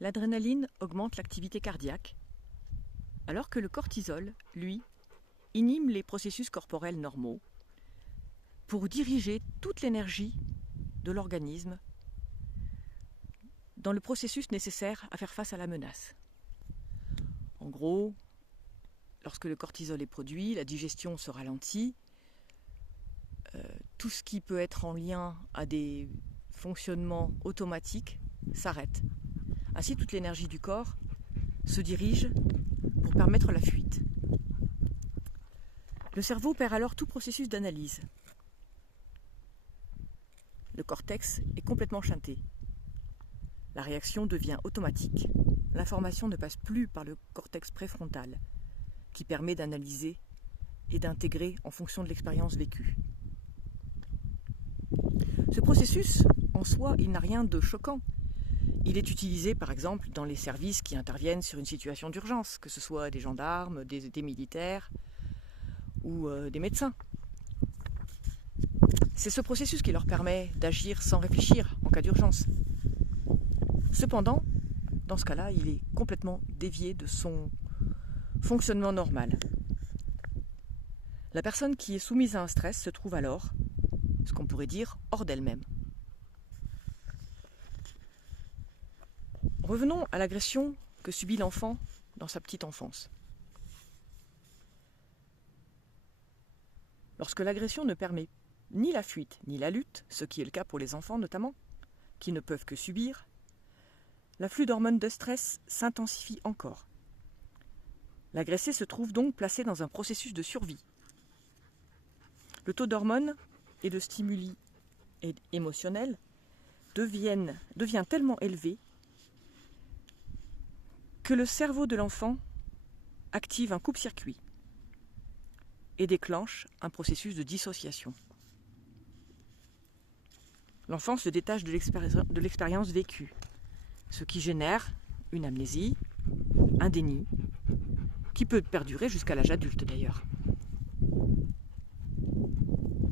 L'adrénaline augmente l'activité cardiaque, alors que le cortisol, lui, inhibe les processus corporels normaux pour diriger toute l'énergie de l'organisme dans le processus nécessaire à faire face à la menace. En gros, lorsque le cortisol est produit, la digestion se ralentit, tout ce qui peut être en lien à des fonctionnements automatiques s'arrête. Ainsi, toute l'énergie du corps se dirige pour permettre la fuite. Le cerveau perd alors tout processus d'analyse. Le cortex est complètement shunté. La réaction devient automatique. L'information ne passe plus par le cortex préfrontal, qui permet d'analyser et d'intégrer en fonction de l'expérience vécue. Ce processus, en soi, il n'a rien de choquant. Il est utilisé, par exemple, dans les services qui interviennent sur une situation d'urgence, que ce soit des gendarmes, des militaires ou des médecins. C'est ce processus qui leur permet d'agir sans réfléchir en cas d'urgence. Cependant, dans ce cas-là, il est complètement dévié de son fonctionnement normal. La personne qui est soumise à un stress se trouve alors, ce qu'on pourrait dire, hors d'elle-même. Revenons à l'agression que subit l'enfant dans sa petite enfance. Lorsque l'agression ne permet ni la fuite ni la lutte, ce qui est le cas pour les enfants notamment, qui ne peuvent que subir, l'afflux d'hormones de stress s'intensifie encore. L'agressé se trouve donc placé dans un processus de survie. Le taux d'hormones et de stimuli émotionnels devient tellement élevé que le cerveau de l'enfant active un coupe-circuit et déclenche un processus de dissociation. L'enfant se détache de l'expérience vécue, ce qui génère une amnésie, un déni, qui peut perdurer jusqu'à l'âge adulte d'ailleurs.